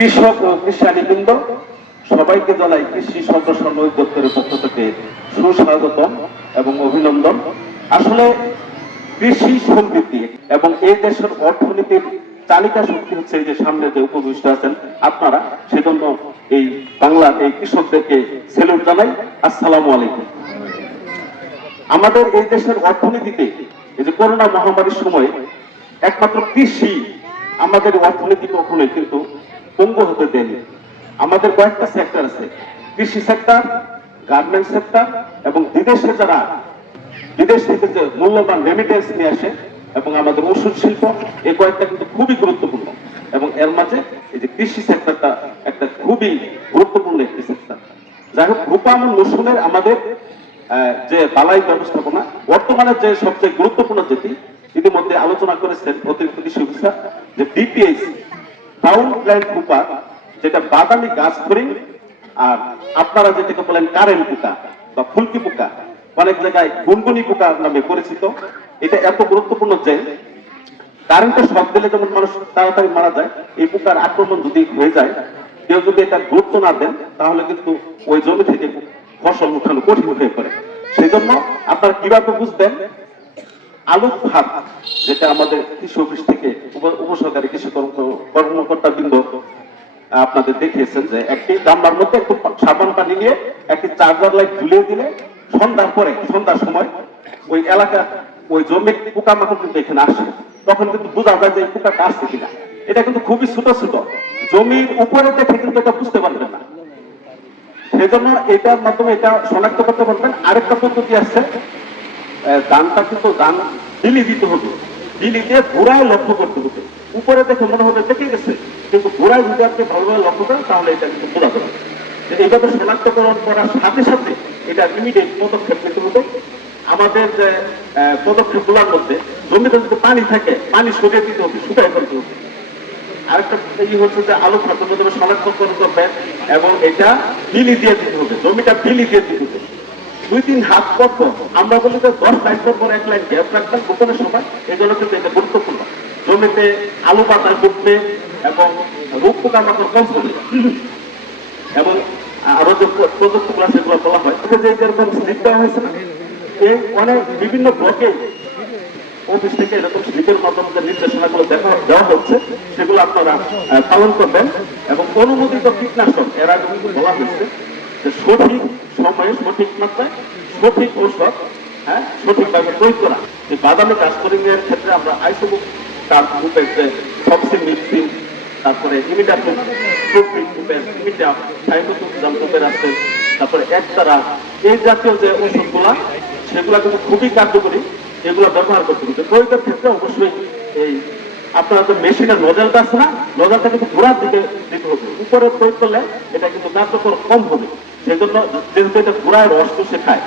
কৃষক ও কৃষানীবৃন্দ সবাইকে জানাই কৃষি সম্প্রসারণ অধিদপ্তরের পক্ষ থেকে সুস্বাগতম এবং অভিনন্দন। আসলে কৃষি সমৃদ্ধি এবং এই দেশের অর্থনীতির চালিকা শক্তি হচ্ছে এই যে সামনে যে উপবিষ্ট আছেন আপনারা, সেজন্য এই বাংলার এই কৃষকদেরকে সেলুট জানাই। আসসালামু আলাইকুম। আমাদের এই দেশের অর্থনীতিতে এই যে করোনা মহামারীর সময় একমাত্র কৃষি আমাদের অর্থনীতি কখনোই কিন্তু পঙ্গু হতে দেয়নি। আমাদের কয়েকটা সেক্টর আছে। কৃষি সেক্টর গার্মেন্ট সেক্টর এবং বিদেশে যারা, বিদেশ থেকে যে মূল্যবান রেমিটেন্স নিয়ে আসে এবং আমাদের ওষুধ শিল্প এই কয়েকটা কিন্তু খুবই গুরুত্বপূর্ণ এবং এর মাঝে এই যে কৃষি সেক্টরটা একটা খুবই গুরুত্বপূর্ণ একটি সেক্টর যাই হোক রূপামন মৌসুমের আমাদের যে বালাই ব্যবস্থাপনা, বর্তমানে যে সবচেয়ে গুরুত্বপূর্ণ যেটি, ইতিমধ্যে আলোচনা করেছেন অতিরিক্ত কৃষি অফিসার যে ডিপিএস প্ল্যান্ট কুপার যেটা বাদামি গাছ আর আপনারা যেটাকে বলেন কারেন্ট পোকা বা ফুলকি পোকা অনেক জায়গায় গুনগুনি পোকা নামে পরিচিত। এটা এত গুরুত্বপূর্ণ যে কারেন্টের দিলে যেমন মানুষ তাড়াতাড়ি মারা যায়, এই পোকার আক্রমণ যদি হয়ে যায়, কেউ যদি এটা গুরুত্ব না দেন, তাহলে কিন্তু ওই জমি থেকে ফসল উঠানো কঠিন হয়ে পড়ে। সেই জন্য আপনারা কীভাবে বুঝবেন? আলু ভাত, যেটা আমাদের কৃষি অফিস থেকে উপ- উপসহকারী কৃষি কর্ম- আপনাদের দেখিয়েছেন যে একটি গামলার মধ্যে একটু সাবান পানি নিয়ে একটি চার্জার লাইট ঝুলিয়ে দিলে সন্ধ্যার পরে, সন্ধ্যার সময় ওই এলাকার ওই জমির পোকামাকড় কিন্তু এখানে আসে। তখন কিন্তু বোঝা যায় যে এই পোকাটা আসছে কিনা। এটা কিন্তু খুবই ছোট ছোট। জমির উপরে দেখে কিন্তু এটা বুঝতে পারবেন না। সেজন্য এটার মাধ্যমে এটা শনাক্ত করতে পারবেন। আরেকটা পদ্ধতি আছে। ধানটা কিন্তু ধান বিলি দিতে হবে। দিয়ে ঘোড়ায় লক্ষ্য করতে হবে উপরে দেখে মনে হবে দেখে গেছে, কিন্তু ঘোড়ায় যদি আপনি ভালোভাবে লক্ষ্য করেন, তাহলে এটা কিন্তু বোঝা যাবে এইভাবে শনাক্তকরণ করার সাথে সাথে এটা ইমিডিয়েট পদক্ষেপ নিতে হবে। আমাদের যে পদক্ষেপ পদক্ষেপগুলোর মধ্যে জমিতে যদি পানি থাকে, পানি সরিয়ে দিতে হবে শুকাই করতে হবে। আরেকটা ই হচ্ছে যে আলু খাদ্য শনাক্তকরণ করবেন এবং এটা বিলি দিয়ে দিতে হবে, জমিটা বিলি দিয়ে দিতে হবে। দুই তিন হাত পর আমরা বলি যে দশ লাইন পর পর এক লাইন গ্যাপ রাখবেন গোপনের সময় এই জন্য কিন্তু এটা গুরুত্বপূর্ণ। জমিতে আলু পাতা ডুববে এবং রোগ পোকামাকড় কম হবে এবং আরও যে প্রযুক্তিগুলো সেগুলো বলা হয়। যে যেরকম স্লিপ দেওয়া হয়েছে না এই অনেক বিভিন্ন ব্লকে অফিস থেকে এরকম স্লিপের মাধ্যমে যে নির্দেশনাগুলো দেখা দেওয়া হচ্ছে, সেগুলো আপনারা পালন করবেন। এবং অনুমোদিত কীটনাশক, এর বলা হয়েছে যে সঠিক সঠিক মাত্রায় সঠিক ঔষধ হ্যাঁ সঠিকভাবে প্রয়োগ করা। বাদামি ক্ষেত্রে আমরা তার গ্রুপের যে সবসিন মিক্সিং তারপরে গ্রুপের গ্রুপের আছে, তারপরে একতারা, এই জাতীয় যে সেগুলা কিন্তু খুবই কার্যকরী, এগুলো ব্যবহার করতে হবে। প্রয়োগের ক্ষেত্রে অবশ্যই এই আপনার যে মেশিনের নজলটা আছে না নজলটা কিন্তু ঘোরার দিকে দিতে হবে। উপরে প্রয়োগ করলে এটা কিন্তু কার্যকর কম হবে। সেই জন্য যেহেতু এটা ঘোড়ায় রস তো শেখায়